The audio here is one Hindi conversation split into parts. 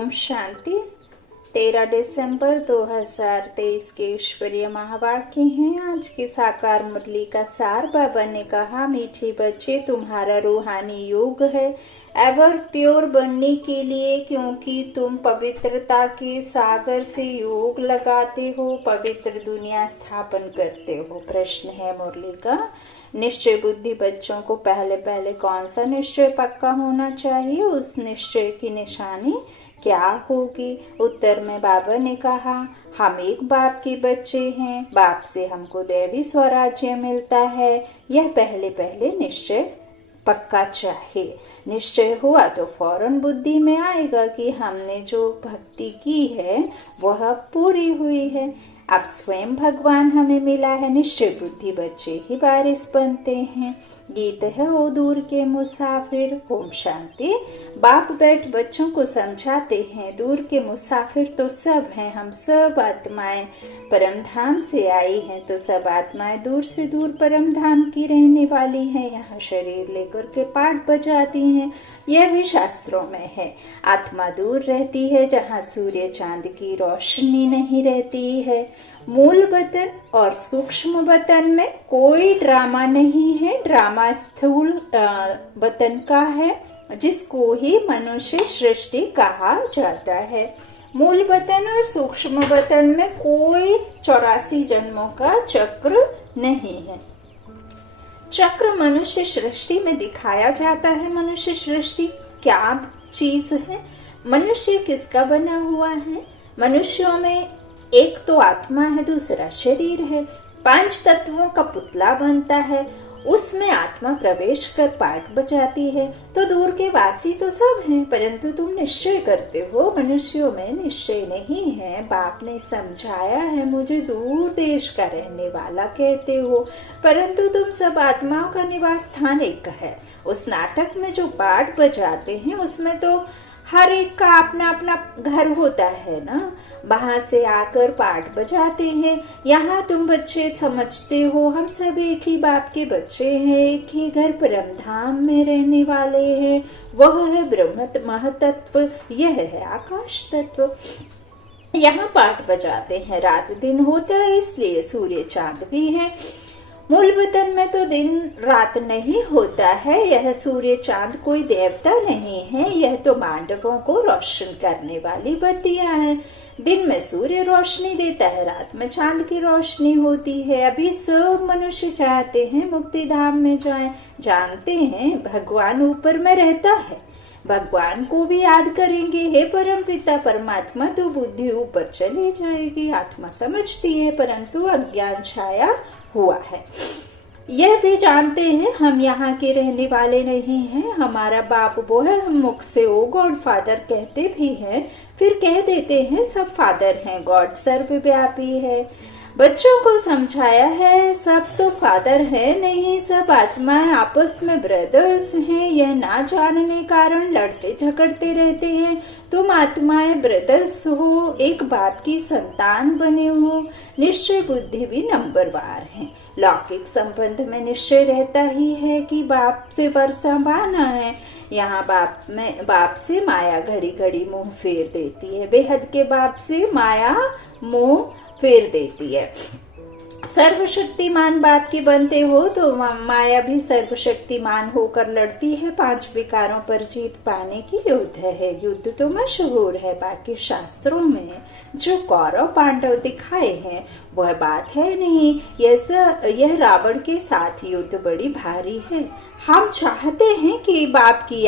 ओम शांति। 13 दिसंबर 2023 के ईश्वरीय महावाक्य हैं। आज की साकार मुरली का सार बाबा ने कहा, मीठे बच्चे तुम्हारा रूहानी योग है एवर प्योर बनने के लिए, क्योंकि तुम पवित्रता के सागर से योग लगाते हो, पवित्र दुनिया स्थापन करते हो। प्रश्न है मुरली का, निश्चय बुद्धि बच्चों को पहले पहले कौन सा निश्चय पक्का होना चाहिए, उस निश्चय की निशानी क्या होगी? उत्तर में बाबा ने कहा, हम एक बाप के बच्चे हैं, बाप से हमको दैवी स्वराज्य मिलता है। यह पहले पहले निश्चय पक्का चाहिए। निश्चय हुआ तो फौरन बुद्धि में आएगा कि हमने जो भक्ति की है वह पूरी हुई है। अब स्वयं भगवान हमें मिला है, निश्चय बुद्धि बच्चे ही बारिश बनते हैं। गीत है ओ दूर के मुसाफिर। ओम शांति। बाप बैठ बच्चों को समझाते हैं, दूर के मुसाफिर तो सब हैं, हम सब आत्माएं परम धाम से आई हैं, तो सब आत्माएं दूर से दूर परम धाम की रहने वाली हैं। यहाँ शरीर लेकर के पाठ बजाती हैं, यह भी शास्त्रों में है। आत्मा दूर रहती है जहाँ सूर्य चांद की रोशनी नहीं रहती है। मूल वतन और सूक्ष्म वतन में कोई ड्रामा नहीं है, ड्रामा स्थूल वतन का है, जिसको ही मनुष्य सृष्टि कहा जाता है। मूल वतन और सूक्ष्म वतन में कोई 84 जन्मों का चक्र नहीं है। चक्र मनुष्य सृष्टि में दिखाया जाता है। मनुष्य सृष्टि क्या चीज है? मनुष्य किसका बना हुआ है? मनुष्यों में एक तो आत्मा है, दूसरा शरीर है। 5 तत्वों का पुतला बनता है, उसमें आत्मा प्रवेश कर पाठ बजाती है। तो दूर के वासी तो सब हैं, परंतु तुम निश्चय करते हो मनुष्यों में निश्चय नहीं है। बाप ने समझाया है, मुझे दूर देश का रहने वाला कहते हो, परंतु तुम सब आत्माओं का निवास स्थान एक है। उस नाटक में जो पाठ बजाते हैं उसमें तो हर एक का अपना अपना घर होता है ना, वहां से आकर पाठ बजाते हैं। यहाँ तुम बच्चे समझते हो हम सब एक ही बाप के बच्चे हैं, एक ही घर परम धाम में रहने वाले हैं। वह है ब्रह्म महतत्व, यह है आकाश तत्व। यहाँ पाठ बजाते हैं, रात दिन होता है इसलिए सूर्य चांद भी है। मूल वतन में तो दिन रात नहीं होता है, यह सूर्य चांद कोई देवता नहीं है, यह तो मानवों को रोशन करने वाली बत्तियां हैं। दिन में सूर्य रोशनी देता है, रात में चांद की रोशनी होती है। अभी सब मनुष्य चाहते हैं मुक्ति धाम में जाएं, जानते हैं भगवान ऊपर में रहता है, भगवान को भी याद करेंगे, हे परम पिता परमात्मा, तो बुद्धि ऊपर चली जाएगी। आत्मा समझती है, परंतु अज्ञान छाया हुआ है। यह भी जानते हैं हम यहाँ के रहने वाले नहीं हैं, हमारा बाप वो है। हम मुख से ओ गॉड फादर कहते भी हैं, फिर कह देते हैं सब फादर हैं। गॉड सर्वव्यापी है। बच्चों को समझाया है, सब तो फादर है नहीं, सब आत्माएं आपस में ब्रदर्स हैं। यह ना जानने कारण लड़ते झगड़ते रहते हैं। तुम आत्माएं ब्रदर्स हो, एक बाप की संतान बने हो। निश्चय बुद्धि भी नंबरवार है। लौकिक संबंध में निश्चय रहता ही है कि बाप से वर्षा बाना है। यहाँ बाप से माया घड़ी घड़ी मुंह फेर देती है, बेहद के बाप से माया मुंह फेर देती है। सर्वशक्तिमान बाप की बनते हो तो माया भी सर्वशक्तिमान होकर लड़ती है। 5 विकारों पर जीत पाने की युद्ध है। युद्ध तो मशहूर है, बाकी शास्त्रों में जो कौरव पांडव दिखाए हैं वह बात है नहीं। यह रावण के साथ युद्ध बड़ी भारी है। हम चाहते हैं कि बाप की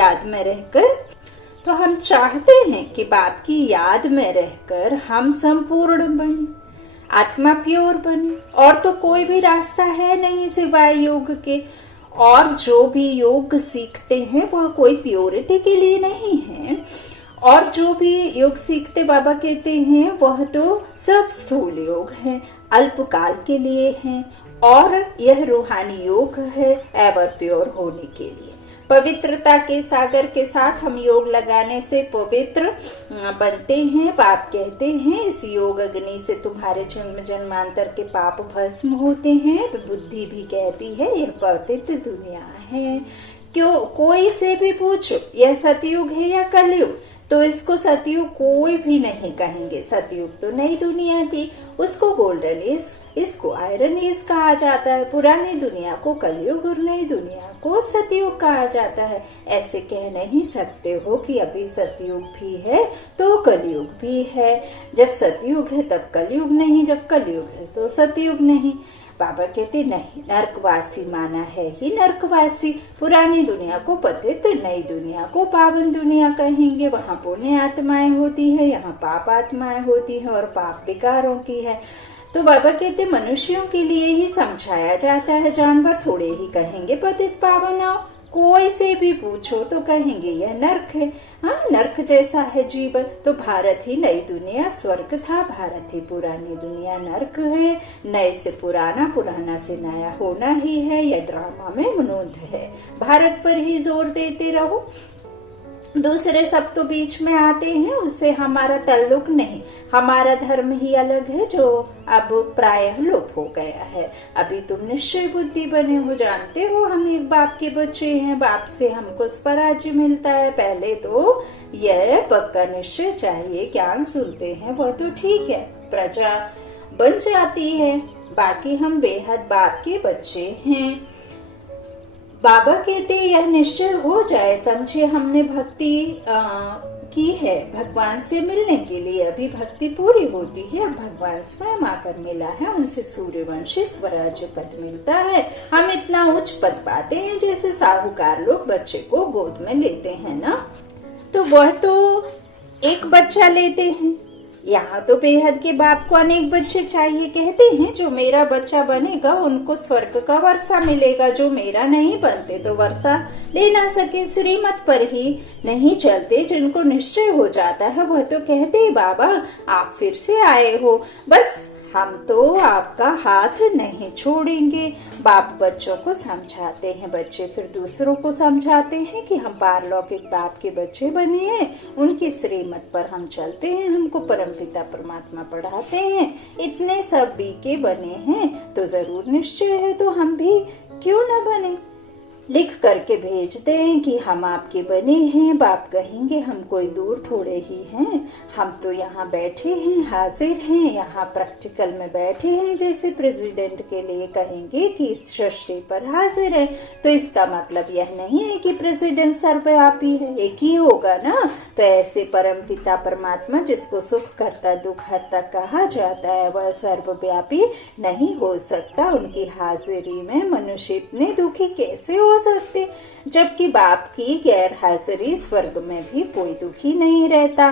याद में रहकर हम संपूर्ण बने, आत्मा प्योर बने। और तो कोई भी रास्ता है नहीं सिवाय योग के। और जो भी योग सीखते हैं वह कोई प्योरिटी के लिए नहीं है। और जो भी योग सीखते बाबा कहते हैं वह तो सब स्थूल योग है, अल्पकाल के लिए हैं। और यह रूहानी योग है एवर प्योर होने के लिए। पवित्रता के सागर के साथ हम योग लगाने से पवित्र बनते हैं। बाप कहते हैं इस योग अग्नि से तुम्हारे जन्म जन्मांतर के पाप भस्म होते हैं। बुद्धि भी कहती है यह पवित्र दुनिया है। क्यों कोई से भी पूछो यह सतयुग है या कलयुग, तो इसको सतयुग कोई भी नहीं कहेंगे। सतयुग तो नई दुनिया थी, उसको गोल्डन एज, इसको आयरन एज कहा जाता है। पुरानी दुनिया को कलयुग और नई दुनिया को सतयुग कहा जाता है। ऐसे कह नहीं सकते हो कि अभी सतयुग भी है तो कलयुग भी है। जब सतयुग है तब कलयुग नहीं, जब कलयुग है तो सतयुग नहीं। बाबा कहते नहीं, नरकवासी माना है ही नरकवासी। पुरानी दुनिया को पतित, नई दुनिया को पावन दुनिया कहेंगे। वहाँ पुण्य आत्माएं होती है, यहाँ पाप आत्माएं होती है और पाप विकारों की है। तो बाबा कहते मनुष्यों के लिए ही समझाया जाता है, जानवर थोड़े ही कहेंगे पतित पावन आओ। कोई से भी पूछो तो कहेंगे यह नर्क है। हाँ, नर्क जैसा है जीवन। तो भारत ही नई दुनिया स्वर्ग था, भारत ही पुरानी दुनिया नर्क है। नए से पुराना, पुराना से नया होना ही है, यह ड्रामा में मनोध है। भारत पर ही जोर देते रहो, दूसरे सब तो बीच में आते हैं, उससे हमारा ताल्लुक नहीं। हमारा धर्म ही अलग है जो अब प्रायः लोप हो गया है। अभी तुम निश्चय बुद्धि बने हो, जानते हो हम एक बाप के बच्चे हैं, बाप से हमको स्वराज्य मिलता है। पहले तो यह पक्का निश्चय चाहिए, ज्ञान सुनते हैं वह तो ठीक है, प्रजा बन जाती है, बाकी हम बेहद बाप के बच्चे हैं। बाबा कहते यह निश्चय हो जाए, समझे हमने भक्ति की है भगवान से मिलने के लिए। अभी भक्ति पूरी होती है, अब भगवान स्वयं आकर मिला है, उनसे सूर्यवंशी स्वराज्य पद मिलता है। हम इतना उच्च पद पाते हैं जैसे साहूकार लोग बच्चे को गोद में लेते हैं ना, तो वह तो एक बच्चा लेते हैं। यहाँ तो बेहद के बाप को अनेक बच्चे चाहिए। कहते हैं जो मेरा बच्चा बनेगा उनको स्वर्ग का वर्षा मिलेगा, जो मेरा नहीं बनते तो वर्षा ले ना सके, श्रीमत पर ही नहीं चलते। जिनको निश्चय हो जाता है वह तो कहते बाबा आप फिर से आए हो, बस हम तो आपका हाथ नहीं छोड़ेंगे। बाप बच्चों को समझाते हैं, बच्चे फिर दूसरों को समझाते हैं कि हम पारलौकिक बाप के बच्चे बने हैं, उनकी श्रीमत पर हम चलते हैं, हमको परमपिता परमात्मा पढ़ाते हैं। इतने सब बी के बने हैं तो जरूर निश्चय है, तो हम भी क्यों न बने। लिख करके भेज दें कि हम आपके बने हैं। बाप कहेंगे हम कोई दूर थोड़े ही हैं, हम तो यहाँ बैठे हैं, हाजिर हैं, यहाँ प्रैक्टिकल में बैठे हैं। जैसे प्रेसिडेंट के लिए कहेंगे कि इस सृष्टि पर हाजिर है, तो इसका मतलब यह नहीं है कि प्रेसिडेंट सर्वव्यापी है, एक ही होगा ना। तो ऐसे परम पिता परमात्मा जिसको सुख करता दुख हरता कहा जाता है, वह सर्वव्यापी नहीं हो सकता। उनकी हाजिरी में मनुष्य इतने दुखी कैसे हो सकते, जबकि बाप की गैर हाजिरी स्वर्ग में भी कोई दुखी नहीं रहता।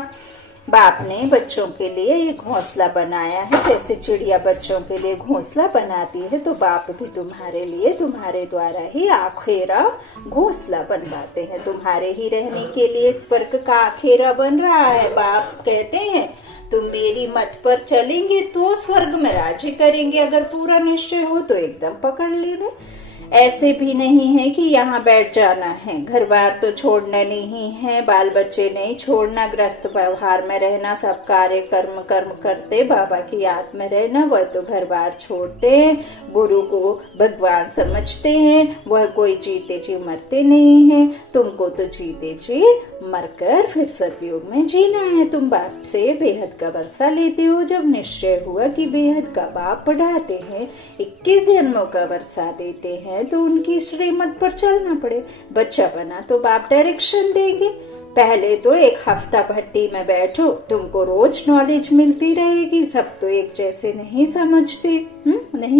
बाप ने बच्चों के लिए ये घोंसला बनाया है, जैसे चिड़िया बच्चों के लिए घोंसला बनाती है, तो बाप भी तुम्हारे लिए तुम्हारे द्वारा ही आखेरा घोंसला बनवाते हैं। तुम्हारे ही रहने के लिए स्वर्ग का आखेरा बन रहा है। बाप कहते हैं तुम मेरी मत पर चलेंगे तो स्वर्ग में राज्य करेंगे, अगर पूरा निश्चय हो तो एकदम पकड़ लेंगे। ऐसे भी नहीं है कि यहाँ बैठ जाना है, घर बार तो छोड़ना नहीं है, बाल बच्चे नहीं छोड़ना, ग्रस्त व्यवहार में रहना, सब कार्य कर्म करते बाबा की याद में रहना। वह तो घर बार छोड़ते हैं, गुरु को भगवान समझते हैं, वह कोई जीते जी मरते नहीं है। तुमको तो जीते जी मरकर फिर सतयुग में जीना है। तुम बाप से बेहद का वर्षा लेते हो। जब निश्चय हुआ कि बेहद का बाप पढ़ाते हैं, 21 जन्मों का वर्षा देते हैं, तो उनकी श्रीमत पर चलना पड़े। बच्चा बना तो बाप डायरेक्शन देंगे। पहले तो एक हफ्ता भट्टी में बैठो, तुमको रोज नॉलेज मिलती रहेगी। सब तो एक जैसे नहीं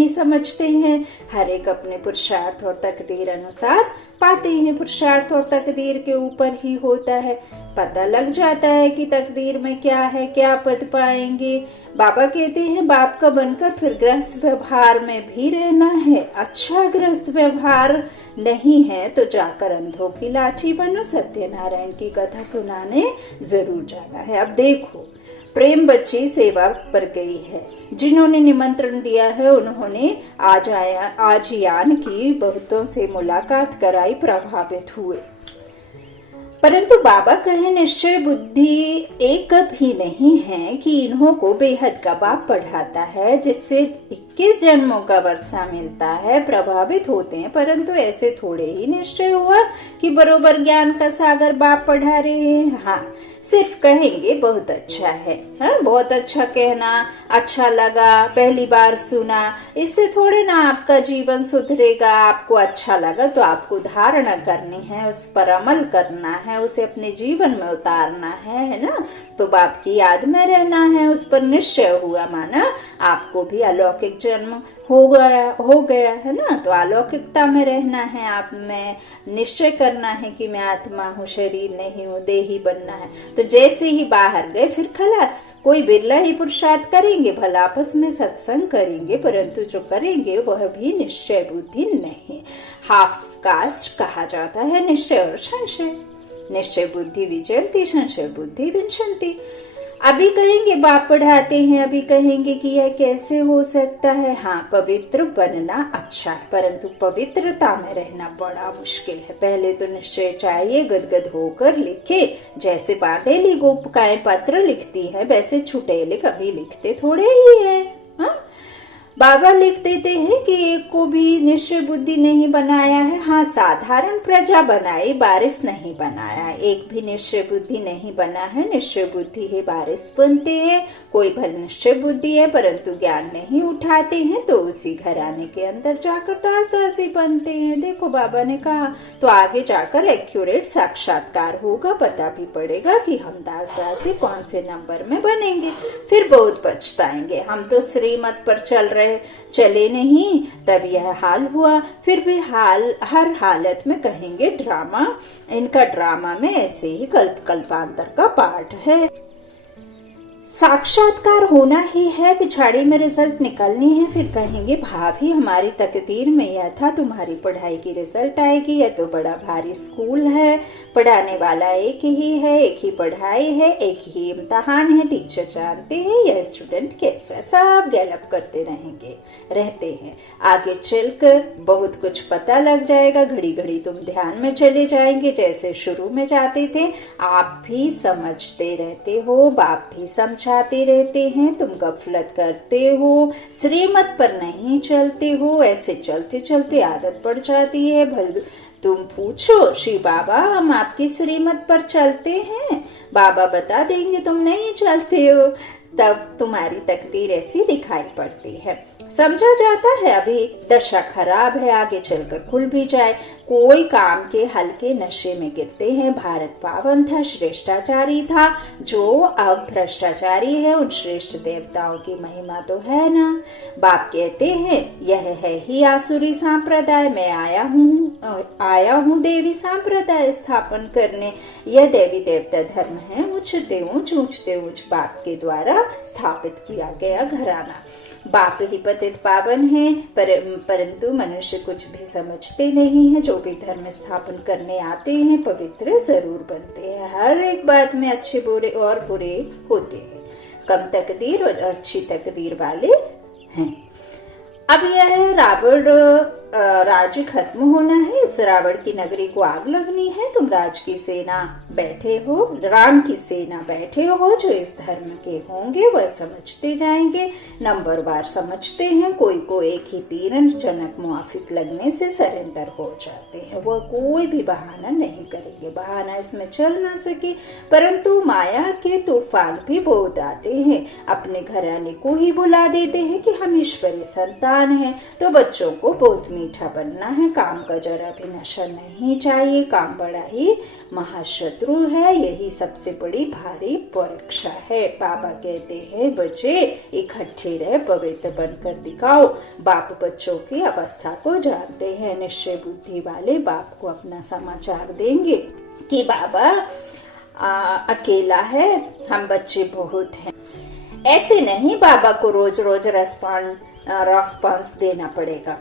समझते हैं। हर एक अपने पुरुषार्थ और तकदीर अनुसार पाते हैं। पुरुषार्थ और तकदीर के ऊपर ही होता है, पता लग जाता है कि तकदीर में क्या है, क्या पद पाएंगे। बाबा कहते हैं बाप का बनकर फिर गृहस्थ व्यवहार में भी रहना है। अच्छा गृहस्थ व्यवहार नहीं है तो जाकर अंधों की लाठी बनो, सत्यनारायण की कथा सुनाने जरूर जाना है। अब देखो, प्रेम बच्ची सेवा पर गई है, जिन्होंने निमंत्रण दिया है उन्होंने आज यान की, बहुतों से मुलाकात कराई, प्रभावित हुए। परंतु बाबा कहे निश्चय बुद्धि एक भी नहीं है कि इन्हों को बेहद का बाप पढ़ाता है, जिससे 21 जन्मों का वर्षा मिलता है, प्रभावित होते हैं। परंतु ऐसे थोड़े ही निश्चय हुआ कि बरोबर ज्ञान का सागर बाप पढ़ा रहे हैं। हाँ, सिर्फ कहेंगे बहुत अच्छा है, बहुत अच्छा कहना, अच्छा लगा, पहली बार सुना, इससे थोड़े ना आपका जीवन सुधरेगा। आपको अच्छा लगा तो आपको धारणा करनी है, उस पर अमल करना है, उसे अपने जीवन में उतारना है ना। तो बाप की याद में रहना है, उस पर निश्चय हुआ, माना आपको भी अलौकिक जन्म हो गया है ना। तो अलौकिकता में रहना है, आप में निश्चय करना है कि मैं आत्मा हूँ, शरीर नहीं हूँ, देही बनना है। तो जैसे ही बाहर गए फिर खलास, कोई बिरला ही पुरुषार्थ करेंगे, भला आपस में सत्संग करेंगे, परंतु जो करेंगे वह भी निश्चय बुद्धि नहीं। हाफ कास्ट कहा जाता है निश्चय और संशय। निश्चय बुद्धि विजयंती, संशय बुद्धि विंशंति। अभी कहेंगे बाप पढ़ाते हैं, अभी कहेंगे कि यह कैसे हो सकता है। हाँ, पवित्र बनना अच्छा है, परंतु पवित्रता में रहना बड़ा मुश्किल है। पहले तो निश्चय चाहिए, गदगद होकर लिखे। जैसे बांधेली गोपिकाएं पत्र लिखती हैं, वैसे छुटेले कभी लिखते थोड़े ही है। हाँ, बाबा लिख देते हैं कि एक को भी निश्चय बुद्धि नहीं बनाया है। हाँ, साधारण प्रजा बनाई, बारिश नहीं बनाया। एक भी निश्चय बुद्धि नहीं बना है, निश्चय बुद्धि ही बारिश बनते हैं। कोई भले निश्चय बुद्धि है परंतु ज्ञान नहीं उठाते हैं, तो उसी घराने के अंदर जाकर दास दासी बनते हैं। देखो बाबा ने कहा, तो आगे जाकर एक्यूरेट साक्षात्कार होगा, पता भी पड़ेगा कि हम दास दासी कौन से नंबर में बनेंगे। फिर बहुत पछताएंगे, हम तो श्रीमत पर चले नहीं, तब यह हाल हुआ। फिर भी हर हालत में कहेंगे ड्रामा, इनका ड्रामा में ऐसे ही कल्पांतर का पार्ट है। साक्षात्कार होना ही है, पिछाड़ी में रिजल्ट निकलनी है। फिर कहेंगे भाभी हमारी तकदीर में यह था, तुम्हारी पढ़ाई की रिजल्ट आएगी। यह तो बड़ा भारी स्कूल है, पढ़ाने वाला एक ही है, एक ही पढ़ाई है, एक ही इम्तहान है। टीचर जानते हैं यह स्टूडेंट कैसा, सब गैलप करते रहते हैं। आगे चलकर बहुत कुछ पता लग जाएगा। घड़ी घड़ी तुम ध्यान में चले जाएंगे, जैसे शुरू में जाते थे। आप भी समझते रहते हो, बाप भी समझाते रहते हैं, तुम गफलत करते हो, श्रीमत पर नहीं चलते हो। ऐसे चलते चलते आदत पड़ जाती है। भल तुम पूछो श्री बाबा हम आपकी श्रीमत पर चलते हैं, बाबा बता देंगे तुम नहीं चलते हो, तब तुम्हारी तकदीर ऐसी दिखाई पड़ती है। समझा जाता है अभी दशा खराब है, आगे चलकर खुल भी जाए। कोई काम के हल्के नशे में गिरते हैं। भारत पावन था, श्रेष्ठाचारी था, जो अब भ्रष्टाचारी है। उन श्रेष्ठ देवताओं की महिमा तो है ना। बाप कहते हैं यह है ही आसुरी सांप्रदाय, मैं आया हूँ देवी सांप्रदाय स्थापन करने। यह देवी देवता धर्म है, ऊंचते ऊंच बाप के द्वारा स्थापित किया गया घराना। बाप ही पतित पावन है, परंतु मनुष्य कुछ भी समझते नहीं है। जो भी धर्म स्थापन करने आते हैं पवित्र जरूर बनते हैं। हर एक बात में अच्छे बुरे और बुरे होते हैं, कम तकदीर और अच्छी तकदीर वाले हैं। अब यह रावण राज्य खत्म होना है, इस रावण की नगरी को आग लगनी है। तुम राज की सेना बैठे हो, राम की सेना बैठे हो, जो इस धर्म के होंगे वह समझते जाएंगे, नंबरवार समझते हैं। कोई को एक ही तीर जनक मुआफिक लगने से सरेंडर हो जाते हैं। वह कोई भी बहाना नहीं करेंगे, बहाना इसमें चल ना सके। परंतु माया के तूफान भी बहुत आते हैं, अपने घराने को ही बुला देते हैं कि हम ईश्वरीय संतान हैं। तो बच्चों को बहुत मीठा बनना है, काम का जरा भी नशा नहीं चाहिए। काम बड़ा ही महाशत्रु है, यही सबसे बड़ी भारी परीक्षा है। बाबा कहते हैं बच्चे इकट्ठे रहे, पवित्र बनकर दिखाओ। बाप बच्चों की अवस्था को जानते हैं। निश्चय बुद्धि वाले बाप को अपना समाचार देंगे कि बाबा अकेला है, हम बच्चे बहुत हैं। ऐसे नहीं बाबा को रोज रोज रेस्पॉन्स देना पड़ेगा।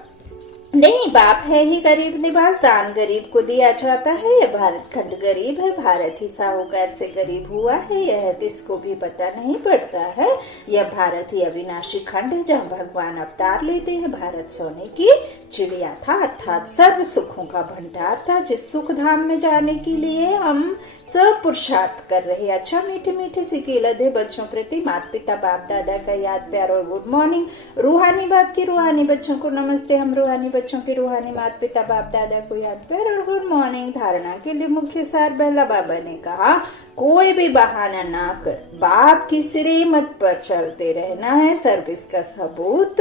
नहीं, बाप है ही गरीब निवास, दान गरीब को दिया जाता है। यह भारत खंड गरीब है, भारत ही साहूकार से गरीब हुआ है, यह किसको भी पता नहीं पड़ता है। यह भारत ही अविनाशी खंड है, जहाँ भगवान अवतार लेते हैं। भारत सोने की चिड़िया था, अर्थात सर्व सुखों का भंडार था, जिस सुख धाम में जाने के लिए हम सब पुरुषार्थ कर रहे। अच्छा, मीठे मीठे सिके लदे बच्चों प्रति माता पिता बाप दादा का याद प्यार और गुड मॉर्निंग। रूहानी बाप की रूहानी बच्चों को नमस्ते। हम रूहानी बच्चों के रूहानी माता पिता बाप दादा को याद कर और गुड मॉर्निंग। धारणा के लिए मुख्य सार बेला बाबा ने कहा, कोई भी बहाना ना कर, बाप की श्रीमत पर चलते रहना है, सर्विस का सबूत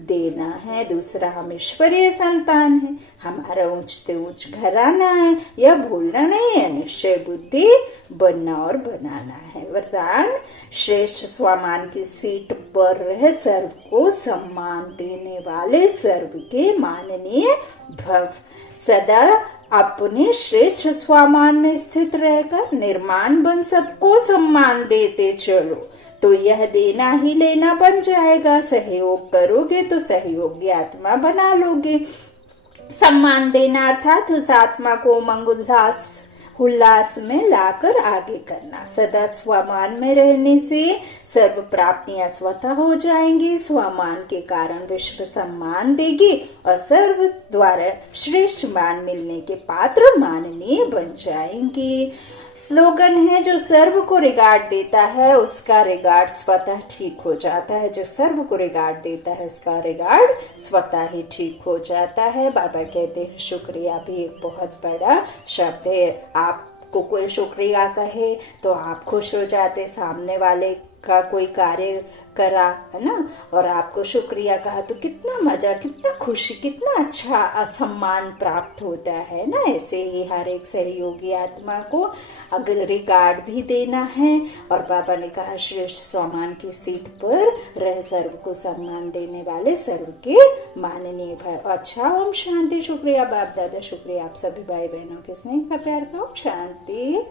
देना है। दूसरा, हम ईश्वरीय संतान हैं, हमारा ऊंचते ऊंच घराना है, यह भूलना नहीं है, निश्चय बुद्धि बनना और बनाना है। वरदान, श्रेष्ठ स्वामान की सीट पर रह सर्व को सम्मान देने वाले, सर्व के माननीय भव। सदा अपने श्रेष्ठ स्वामान में स्थित रहकर निर्माण बन सबको सम्मान देते चलो, तो यह देना ही लेना बन जाएगा। सहयोग करोगे तो सहयोगी आत्मा बना लोगे। सम्मान देना अर्थात उस आत्मा को उमंग उल्लास में लाकर आगे करना। सदा स्वमान में रहने से सर्व प्राप्तियां स्वतः हो जाएंगी। स्वमान के कारण विश्व सम्मान देगी और सर्व द्वारा श्रेष्ठ मान मिलने के पात्र माननीय बन जाएंगी। स्लोगन है, जो सर्व को रिगार्ड देता है उसका रिगार्ड स्वतः ठीक हो जाता है। जो सर्व को रिगार्ड देता है उसका रिगार्ड स्वतः ही ठीक हो जाता है। बाबा कहते हैं शुक्रिया भी एक बहुत बड़ा शब्द है। आपको कोई शुक्रिया कहे तो आप खुश हो जाते, सामने वाले का कोई कार्य करा है ना, और आपको शुक्रिया कहा तो कितना मजा, कितना खुशी, कितना अच्छा सम्मान प्राप्त होता है ना। ऐसे ही हर एक सहयोगी आत्मा को अगर रिगार्ड भी देना है, और बाबा ने कहा श्रेष्ठ सम्मान की सीट पर रह सर्व को सम्मान देने वाले, सर्व के माननीय भाई। अच्छा, ओम शांति। शुक्रिया बाप दादा, शुक्रिया आप सभी भाई बहनों के स्नेह का प्यार का। ओम शांति।